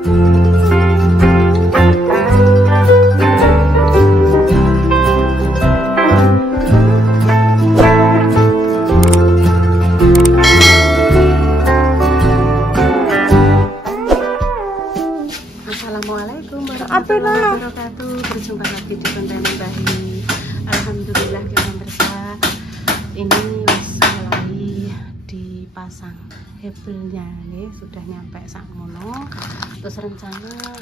Assalamualaikum warahmatullahi wabarakatuh. Berjumpa lagi di konten Bahi. Alhamdulillah ya pemirsa. Ini mulai dipasang hebelnya nih, sudah nyampe sakmono. Terus rencana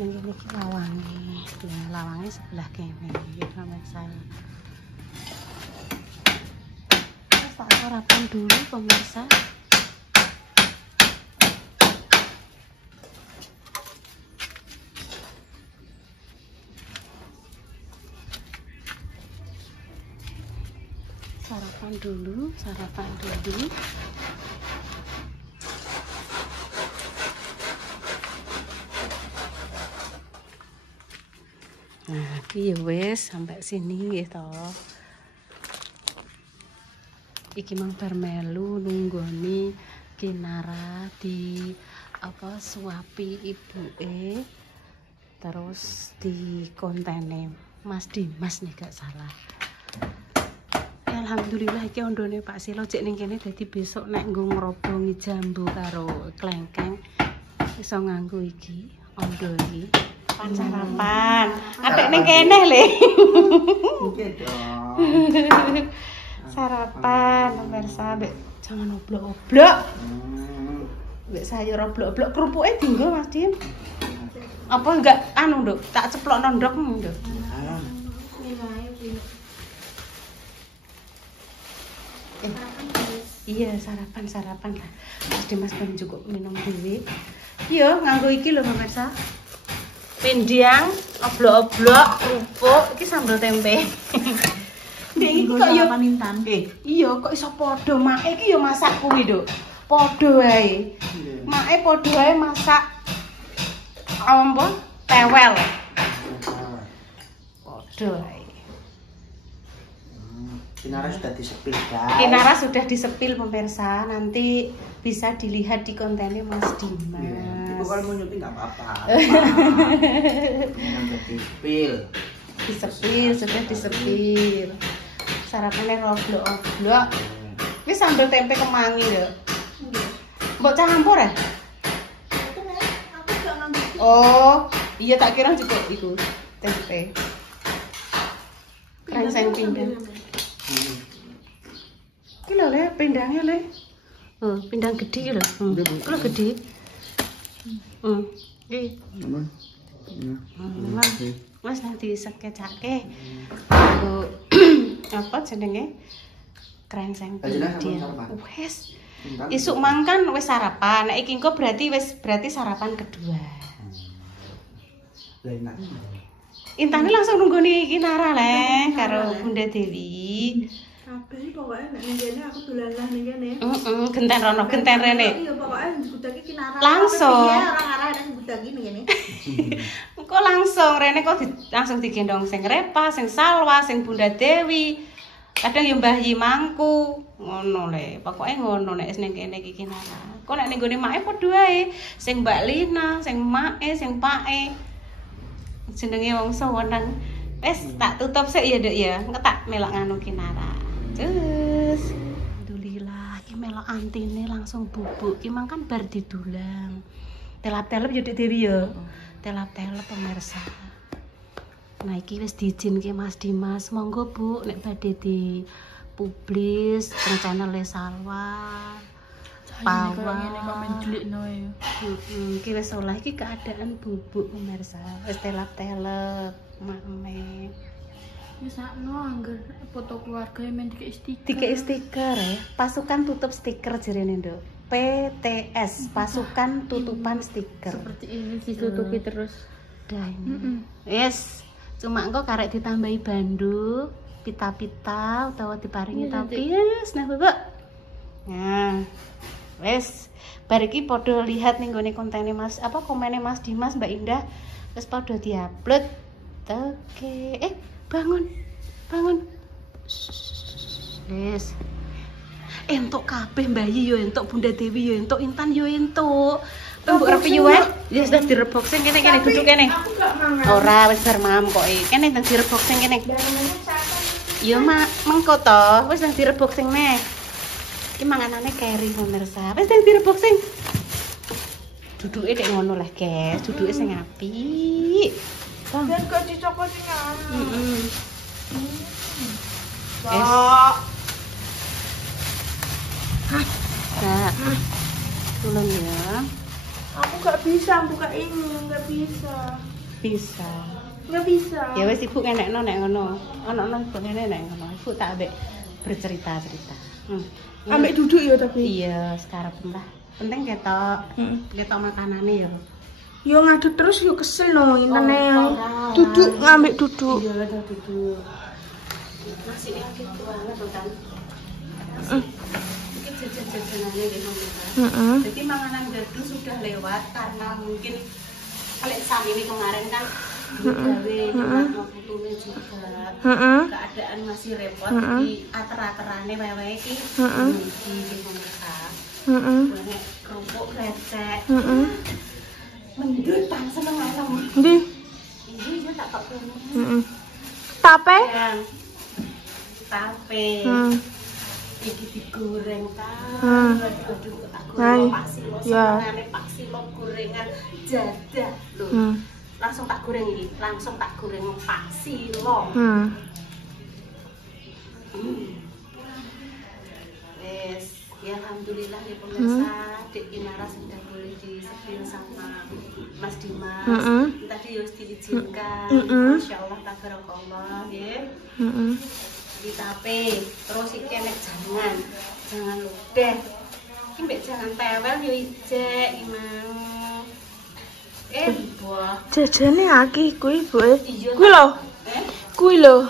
ini lawangnya. Ya, lawangnya sebelah kene ya pemirsa. Terus tak sarapan dulu pemirsa. Sarapan dulu. Nah, iki wis sampai sini ya toh. Iki mang bar melu nunggoni Kinara di suapi ibuke. Terus di kontene Mas Dimas nih gak salah. Alhamdulillah iki ondone Pak Silo cek ning kene dadi besok nek nggo ngrobongi jambu karo klengkeng iso nganggo iki ondo iki sarapan. Atik ning kene le. Nggih dong. Sarapan pemirsa mbek jangan oblok-oblok. Mbek sayur oblok-oblok kerupuke dienggo Mas Dim. Apa enggak anu, Nduk? Tak ceplokno ndok, Nduk. Iya sarapan lah. Mas Dimas belum cukup minum dhewe. Iya nganggo iki lho pemirsa. Pindiang, oblok-oblok, kerupuk, iki sambal tempe. Iki kok yo panintan. Iya kok iso padha make iki yo masak kuwi, Nduk. Padha wae. Make padha wae masak apa? Tewel. Padha wae. Kinara sudah disepil, guys. Kinara sudah disepil pemirsa, nanti bisa dilihat di kontennya Mas Dimas. Ibu kalau mau nyupi nggak apa-apa. Disepil, sudah disepil. Sarapannya oblok-oblok. Ini sambal tempe kemangi ya. Mbok campur ya? Oh, iya tak kira juga itu tempe. Krengseng pindang. Iki lho le, pindangnya le. Pindang gede lho. Kalau gede. Iki. Mas nanti sekecake. Apa jenenge? Krengseng pindang. Wes. Isuk mangkan wis sarapan. Nek iki engko berarti sarapan kedua. Intane langsung nunggoni Kinara le karo Bunda Dewi. Kabeh pokoke nek ning kene aku dolan lah ning kene. Genten rono, genten rene. Iya pokoke digudaki Kinara. Langsung. Orang arah nek digudaki ning kene. Engko langsung rene kok langsung digendong sing Repa, sing Salwa, sing Bunda Dewi. Kadang yo Mbah Yi mangku. Ngono le. Pokoke ngono nek ning kene iki Kinara. Kok nek ning gone make padha wae. Sing Mbak Lina, sing Make, sing Pake. Jenenge wong sewenang. Wes tak tutup sik ya, Nduk ya. Engko tak melok nganu Kinara. Terus alhamdulillah iki melok antine langsung bubuk. Ki mang kan bar didulang. Telap-telep ya Dik Dewi ya. Telap-telep pemirsa. Nah iki wis diizinke Mas Dimas. Monggo Bu nek badhe dipublis teng channel Salwa. Pawa. Iki wis olah iki keadaan bubuk pemirsa. Wis telap-telep, makne. Wis sakno angger foto keluarga men dikek stiker ya. Pasukan tutup stiker jerene, Nduk. PTS, pasukan tutupan stiker. Seperti ini ditutupi terus. Dah ini. Yes. Cuma engko karek ditambahi banduk, pita-pita utawa diparingi topi. Yes, nah, Bapak. Nah. Wes, bar iki padha lihat ning gone kontene Mas, komene Mas Dimas, Mbak Indah. Wis padha diupload. Oke. Bangun. Wes. Entuk kabeh Mbah Yi yo entuk, Bunda Dewi yo entuk, Intan yo entuk. Tembuk repiyu wae. Ya sudah direbok sing kene duduk kene. Aku gak mangan. Ora wis bar mam kok kene teng direbok sing kene. Ya mak mengko to wis nang direbok sing neh. Iki manganane keri pemirsa. Wis nang direbok sing. Duduke nek ngono lah, guys. Duduke sing apik. Bang. Dan kok dicokot sing Heeh. Kok. Nah. Tulung ya. Aku gak bisa buka ini, gak bisa. Bisa. Gak bisa. Ya wis ibu kenekno nek ngono. Ono ibu ngene nek ngono. Ibu tak ambek bercerita-cerita. Ambek duduk ya tapi. Iya, sekarang lah. Penting ketok. Ketok makanane ya. Yo ngaduk terus yo kesel no intene. Oh, Duduk ngambil duduk. Iya, udah duduk. Nasi yang gitu banget tuh kan. Mungkin jajan-jajanannya di rumah. Jadi manganan gadu sudah lewat karena mungkin kalau sam ini kemarin kan gawe mau fotonya juga. Keadaan masih repot di ater-aterane wewe iki di mereka. Banyak kerupuk recek. Mendut tang seneng alam. Ndi? Ini tak pakai. Tape? Tape. Iki digoreng kan. Aduh, tak Hai. goreng paksilo, Ya. senengane paksilo gorengan jadah lho. Langsung tak goreng iki, langsung tak goreng paksilo. Wes, ya alhamdulillah ya pemirsa, Dek Inara sudah boleh disepil sama Mas Dimas. Tadi harus diizinkan. Masya Allah, tabarakallah ya. Di tape, terus iki nek jangan ludah. Iki mbek jangan tewel yo ijek imang. Buah. Jajane aki kuwi, Bu. Iya, Kuwi lho. Kuwi lho.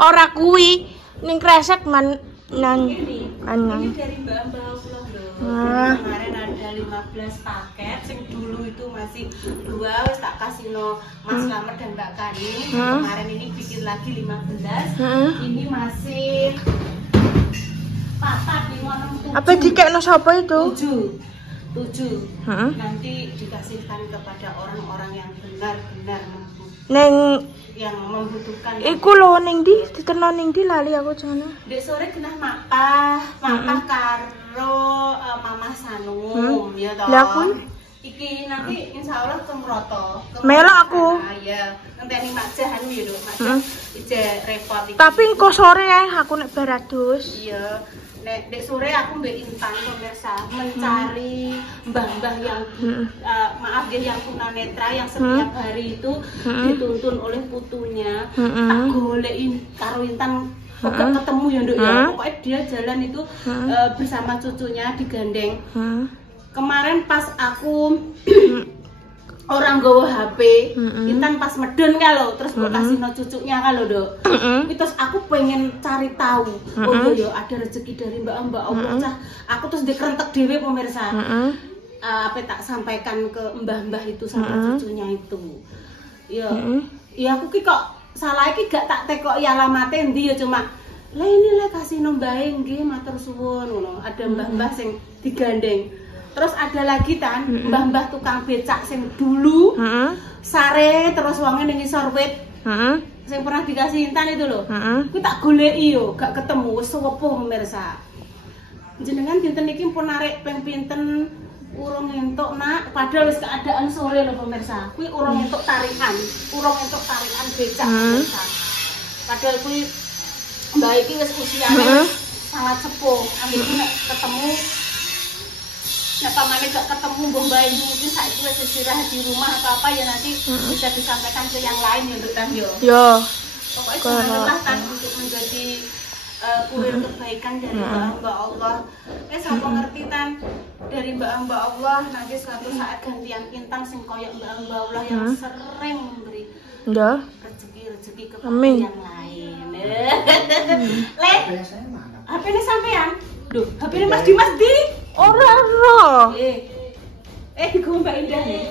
Ora kuwi ning kresek nan Ini dari Mbak Pulau lho. Kemarin ada 15 paket, sing dulu itu masih 2 wis tak kasih no Mas Slamet dan Mbak Kani. Kemarin ini bikin lagi 15. Ini masih 4, 5, 6, 7. Apa dikekno sapa itu? 7. Nanti dikasihkan kepada orang-orang yang benar-benar Neng yang membutuhkan. iku lho ning ndi? Diterno ning ndi lali aku jane. Dek sore kena mapah karo Mama Sanum ya toh. Lah kuwi Iki nanti insya Allah kemroto. Melok aku. Ya, ngenteni Mak Jahan ya lho, Mak Jahan. Ije repot iki. tapi engko sore ae aku nek barados. Iya. Nek dek sore aku mbek Intan pemirsa mencari mbah-mbah yang maaf ya yang tunanetra yang setiap hari itu dituntun oleh putunya. Tak golekin karo Intan kok ketemu ya Nduk ya. Pokoknya dia jalan itu bersama cucunya digandeng. Kemarin pas aku orang gowo HP, Intan pas medun kalau terus mbok kasihno cucunya kalau Dok. Terus aku pengen cari tahu. Oh iya ada rezeki dari Mbak Allah cah. Aku terus dikerentek dhewe pemirsa. Apa tak sampaikan ke mbah-mbah itu sama cucunya itu. Ya, ya aku ki kok salah iki gak tak tekoki alamate endi ya cuma lah ini lah kasih nombae nggih matur suwun ngono. Ada mbah-mbah sing digandeng. Terus ada lagi kan mbah-mbah tukang becak sing dulu sare terus wonge ning ngisor wit. Sing pernah dikasih Intan itu loh. Kuwi tak goleki yo, gak ketemu wis sewepuh pemirsa. Jenengan dinten iki pun narik ping pinten urung entuk nak, padahal wis keadaan sore lho pemirsa. Kuwi urung entuk tarikan becak pemirsa. Padahal kuwi mbak iki wis usiane sangat sepuh. Ambil nek ketemu nek pamane gak ketemu mbah bayi mungkin saiki wis istirahat di rumah atau apa ya nanti bisa disampaikan ke yang lain ya Nduk Tan yo. Yo. Pokoknya semangatlah Tan untuk menjadi kurir kebaikan dari Mbak Allah. Sapa ngerti Tan dari Mbak Allah nanti suatu saat gantian Intan sing koyo Mbak Allah yang sering memberi rezeki kepada yang lain. Le, HP ini sampean? Duh, HP ini Mas Dimas di? Ora. Gue Mbak Indah nih.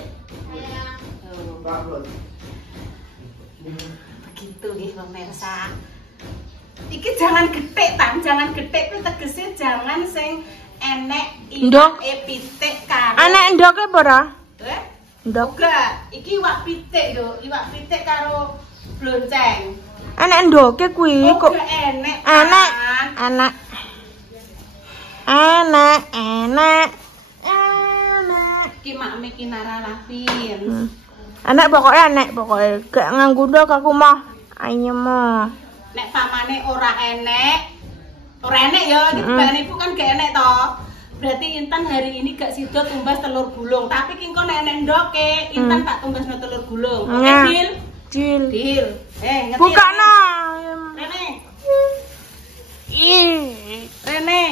Begitu nih pemirsa. Iki jangan getek Tan, jangan getek itu tegese jangan sing enek Ndok. iwake pitik karo. Anak ndoke apa ora? Ndok. Ora, iki iwak pitik lho, iwak pitik karo blonceng. Anak ndoke kuwi kok. Kok enek. Anak. kan? Anak. Anak. Iki makme Kinara Lavin. Anak pokoknya gak nganggo ndok aku mah. Ayo mah. Nek pamane ora enek ya, iki bahan ibu kan gak enek toh. Berarti Intan hari ini gak sido tumbas telur gulung, tapi ki engko nek enek ndoke, Intan tak tumbasno telur gulung. Oke, Dil? Dil. Ngerti. Buka ya? no. Rene. Ih. Rene.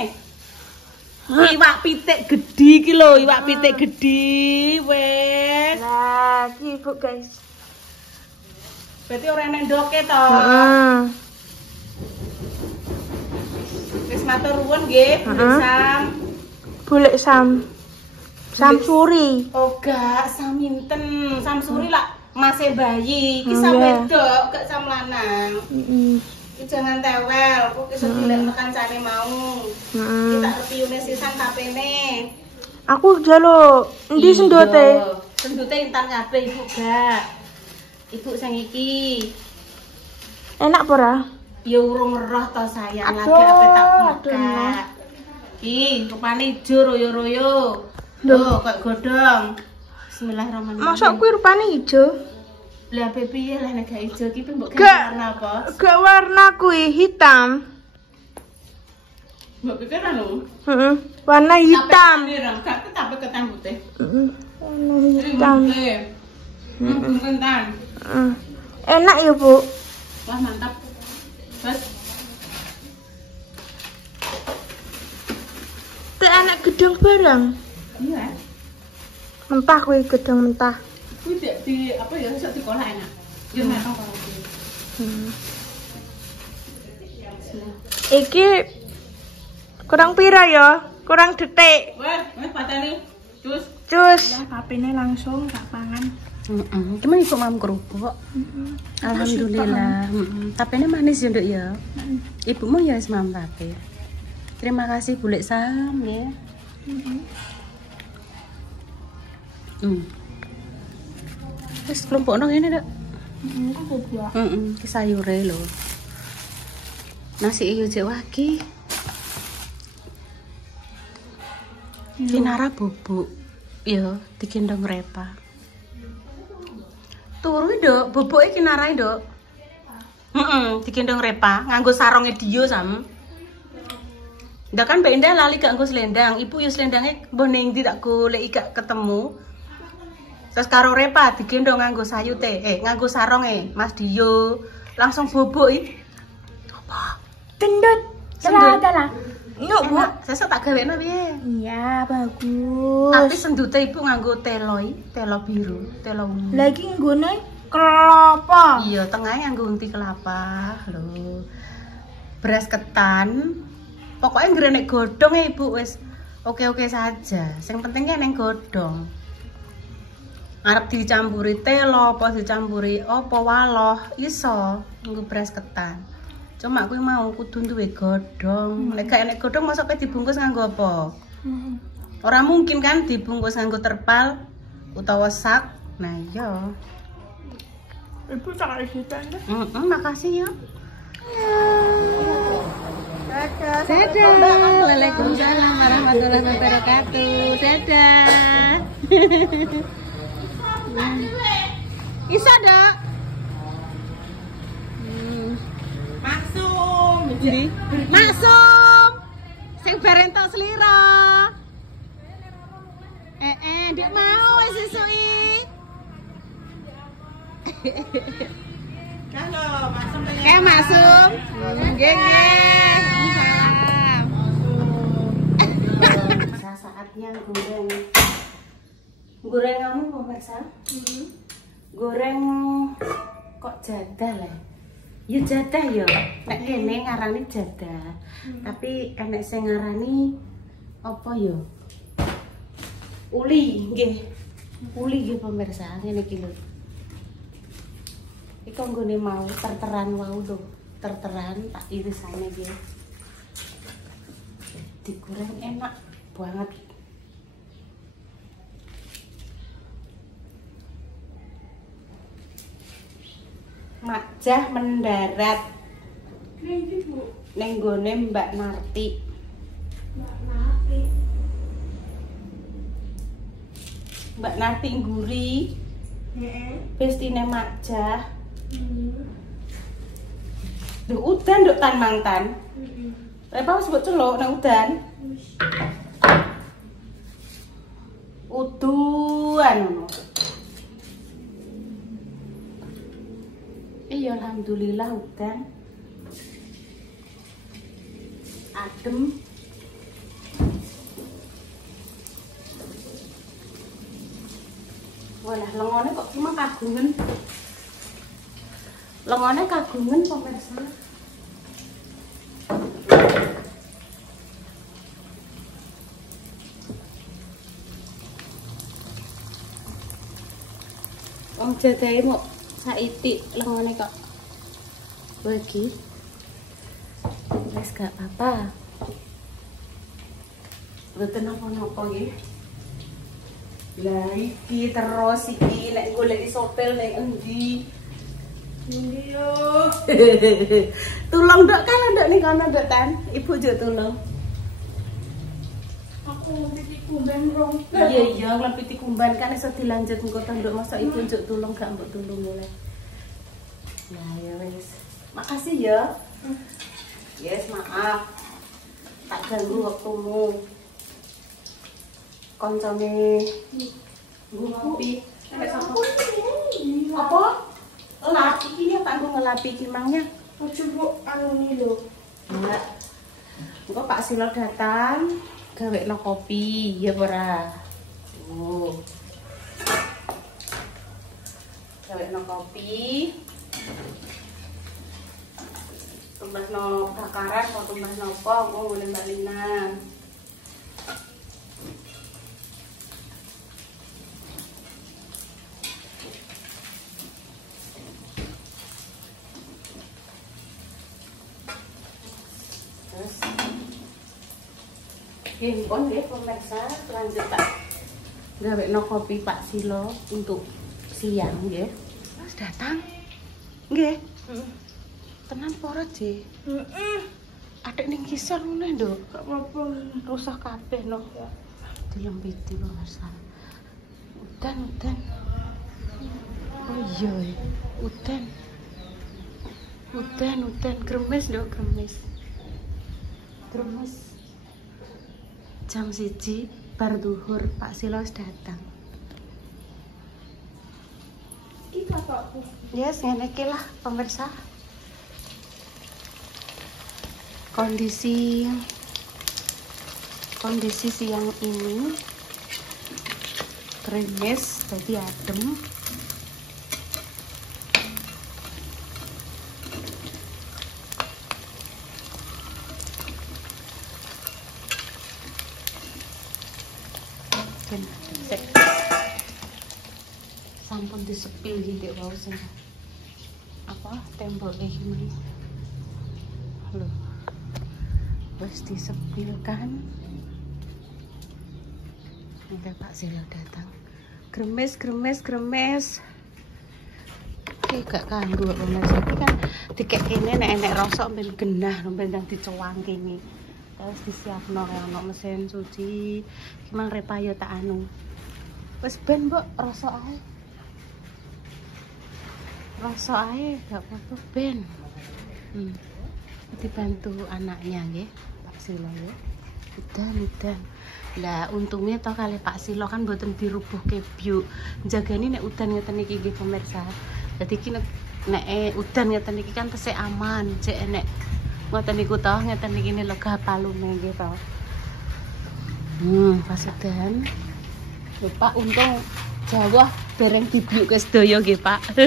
Iwak pitik gedhi iki lho, iwak pitik gedhi. Wes. Lah, iki Bu, guys. Berarti ora enek ndoke to. Heeh. Wis matur nuwun nggih, Bu Sam. Boleh Samsuri. Oh gak, saminten. Samsuri lah masih bayi. Iki Oh, sam iya. wedok, gak sam lanang. Iki jangan tewel, kok iso dilek kancane mau. Kita reviewne sisan tapene. Aku jaluk endi sendote? Sendote Intan kabeh ibu gak. Ibu sing iki. Enak apa ora? Ya urung roh to sayang, lagi Aduh, ape tak aduh, buka. Iki rupane ijo royo-royo. Loh, kok godhong. Bismillahirrahmanirrahim. Masa kuwi rupane ijo? Lah piye lah nek gak ijo iki mbok Gak. warna apa? Gak warna kuwi hitam. Mbok pikir anu. Warna hitam. Gak tapi ketan putih. Warna hitam. Ketan. Enak ya, Bu. Wah, mantap. Bas. Teh anak gedung barang. Iya. Mentah kuwi gedung mentah. Kuwi di apa ya iso dikolah enak. Ya metong karo kuwi. Iki kurang pira ya? Kurang detik. Wes pateni. Cus. Cus. Papine langsung tak pangan. Cuman ibu mam kerupuk. Alhamdulillah. Tapi ini manis ya, Nduk ya. Ibumu ya wis mam tapi. Terima kasih Bulek Sam ya. Wis kelompokno ngene, Nduk. Ki sayure lho. Nasi iyo jek wagi. Kinara bubuk. Ya, digendong Repa. Turu Nduk, bubuke Kinara Nduk. Digendong Repa, nganggo sarongnya Dio Sam. Ndak kan Mbak Indah lali gak nggo selendang. Ibu ya selendange mbah ning ndi tak goleki gak ketemu. Terus karo Repa digendong nganggo sayute, nganggo sarongnya Mas Dio. Langsung bubuk iki. Apa? Gendut. Dalah. Nyuk, Bu. Sesuk tak gawekno piye? Iya, bagus. Tapi sendute ibu nganggo telo biru, telo ungu. Lagi nggone kelapa. Iya, tengahnya nganggo unti kelapa lho. Beras ketan. Pokoknya ngrenek godhong ya Ibu wis oke-oke saja. Sing pentingnya neng godhong. Arep dicampuri telo apa dicampuri apa waloh iso nganggo beras ketan. Cuma aku mau kudu duwe godhong. Nek gak enek godhong mosok dibungkus nganggo apa? Ora mungkin kan dibungkus nganggo terpal utawa sak. Nah, iya. Ibu tak isitan deh. Makasih ya. Dadah. Waalaikumsalam warahmatullahi wabarakatuh. Dadah. Isa, Dok. Maksum. Maksum. Sing barentok slira. Dik mau wis sesuki. Halo, Maksum. Kayak Maksum. Nggih, nggih. Saatnya goreng. Goreng kamu pemirsa? Goreng kok jadah lah. Ya jadah ya. Nek kene ngarani jadah. Tapi enek sing ngarani apa ya? Uli nggih. Uli nggih pemirsa, ngene iki lho. Iku nggone mau terteran wau lho. Terteran tak irisane nggih. Digoreng enak. banget. Majah mendarat ning gone Mbak Narti. Mbak Narti Ngguri. Bestine Majah. Duh udan nduk tan mantan. Lepas wis mbok celuk nang udan. Uduan ngono. Iya alhamdulillah udan. Adem. Walah lengone kok cuma kagungan. Lengone kagungan pemirsa. Om jadahe mau saiti lengone kok. Bagi. Wes gak apa-apa. Mboten napa-napa nggih. Lah iki terus iki nek golek isopel ning endi? Endi yo. Tulung ndok kan ndok ning kono ndok Tan. Ibu jo tulung. Aku ngepiti kumban rong. Iya iya ngepiti kumban kan iso dilanjut engko to ndok masa ibu njuk tulung gak mbok tulung oleh. Nah ya wis. Makasih ya. Yes, maaf. Tak ganggu waktumu. Koncone ngopi. Apa? Lap iki ya tak ngelapi iki mangnya. Ojo mbok anu ni lho. Enggak. Engko Pak Silo datang, gawekno kopi, ya ora. Oh. Gawekno kopi. Tumbasno bakaran, mau tumbasno apa, mau ngene Mbak Lina. Terus himpun ya pemirsa, lanjut Pak. Gawekno kopi Pak Silo untuk siang nggih. Mas datang. Nggih. Tenan pora Ji. Adek ning kisar ngene nduk. Gak apa-apa. Rusak kabeh no. Dilempiti pemirsa. Udan. Oh iya. Udan gremes nduk, gremes. Jam 1 bar duhur Pak Silo datang. Iki bapakku. Yes, ngene iki lah pemirsa. Kondisi siang ini krimis jadi adem. Sampun disepil gitu wau sing apa tembok iki lho. Wes disepilkan. Nanti Pak Silo datang. Gremes. Iki gak kanggo pemirsa. Iki kan dikek kene nek enek rosok ben genah ben ndang dicowang kene. Terus disiapno kaya ono mesin cuci. Ki mang repayo tak anu. Wes ben mbok rosok ae. Rosok ae gak apa-apa ben. Dibantu anaknya nggih. Silo ya. Udan. Lah untungnya toh kali Pak Silo kan mboten dirubuhke biuk. Jagani nek udan ngeten iki nggih pemirsa. Dadi iki nek udan ngeten iki kan tesih aman, cek enek ngoten niku toh ngeten iki lho gapalume nggih toh. Pas udan. Lho Pak untung Jawa dereng dibiuke sedaya nggih Pak.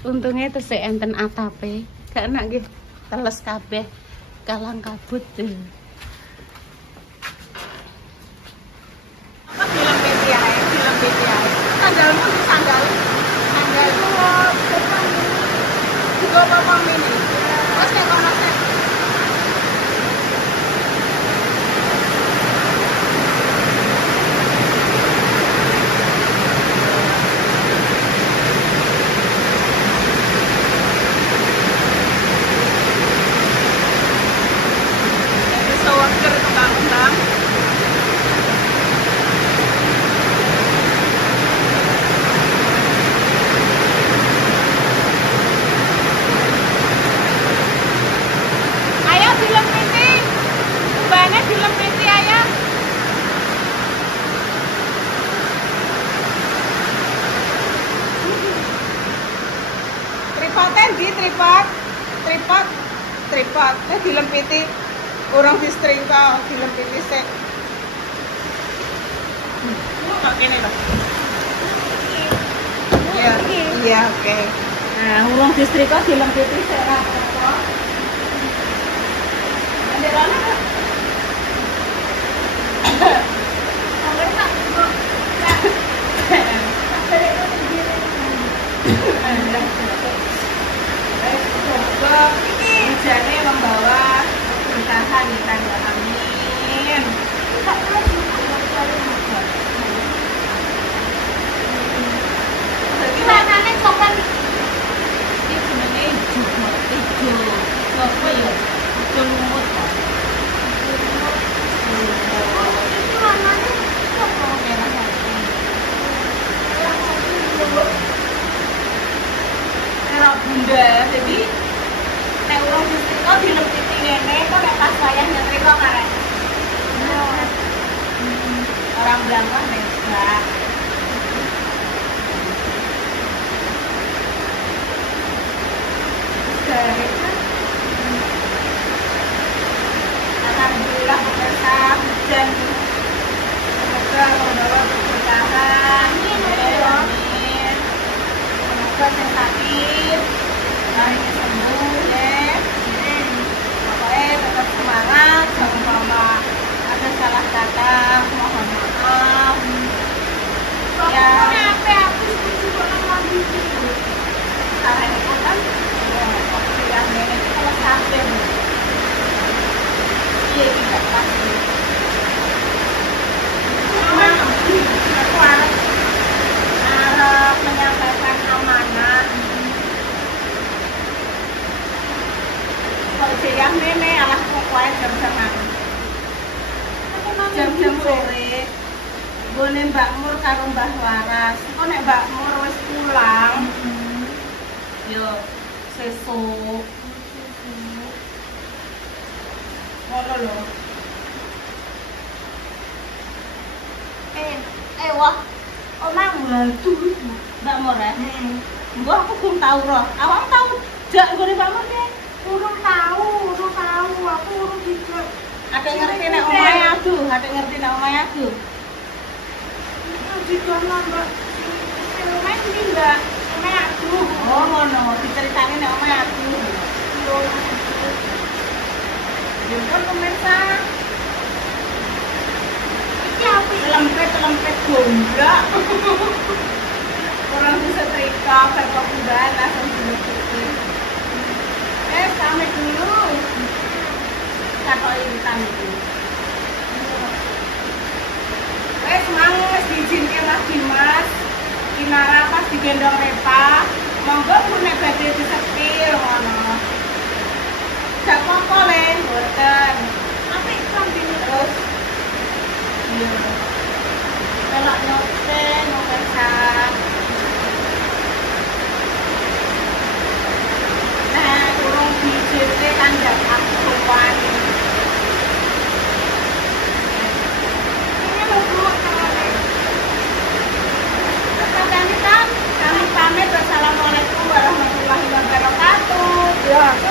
Untungnya tesih enten atape. Gak enak nggih. Teles kabeh. Kalang kabut apa film BTI tanggalmu di tanggal juga apa ini terus kayak kono tripod. Tripod dilempiti urung disetrika, dilempiti sik. Kok kene lho. Iya, iya oke. Nah, urung disetrika dilempiti sik ra apa-apa. Ada rana kok. Sampai tak kok. Semoga hujannya membawa keberkahan di tanda amin. Rasane sopan. Ini sebenarnya hijau. Apa ya? Hijau lumut kok. Iki warnane sopo merah hati. Merah bunda, jadi nek urung disetrika dilempiti ngene kok nek pas wayah nyetrika karek. Orang belakang mesra. Alhamdulillah pemirsa hujan semoga membawa keberkahan. Amin. Semoga yang sakit hari sembuh ya. Pokoknya tetap semangat sama-sama. Ada salah kata mohon maaf. Ya. Aku juga lagi gitu. Sekarang itu kan yang ini kalau sampai iya tidak pasti. Aku harap menyampaikan amanah. Kalau yang ini alas pokoknya jam-jam sore. Gone Mbak Mur karo Mbah Waras. Kok nek Mbak Mur wis pulang. Yo sesuk. Ngono lho. Wah. Omah mlaku. Mbak Mur ya? Mbah aku belum tahu roh. Awak tahu jak gone Mbak Mur ya? Urung tahu, aku urung juga. Ada ngerti nek omahe aduh, ada ngerti nek omahe aduh. Juga Mbak. Omah iki Mbak. Omah aku. Oh ngono, diceritani nek omahe aduh. Jemput pemirsa. Iki apa? Lempet gombrak. Kurang bisa trika, berkebudahan langsung dilempiti. Pamit dulu. Kata iritan itu. Semangat diizinkan Mas Dimas. Kinara pas digendong Repa. Monggo pun nek badhe disetil ngono. Gak apa-apa le, mboten. Apik samping Terus iya. Melok nyote, nomesan. Nah, urung dijete kandang asuhan. ini lho Bu, kalane. Kami pamit. Wassalamualaikum warahmatullahi wabarakatuh. Ya.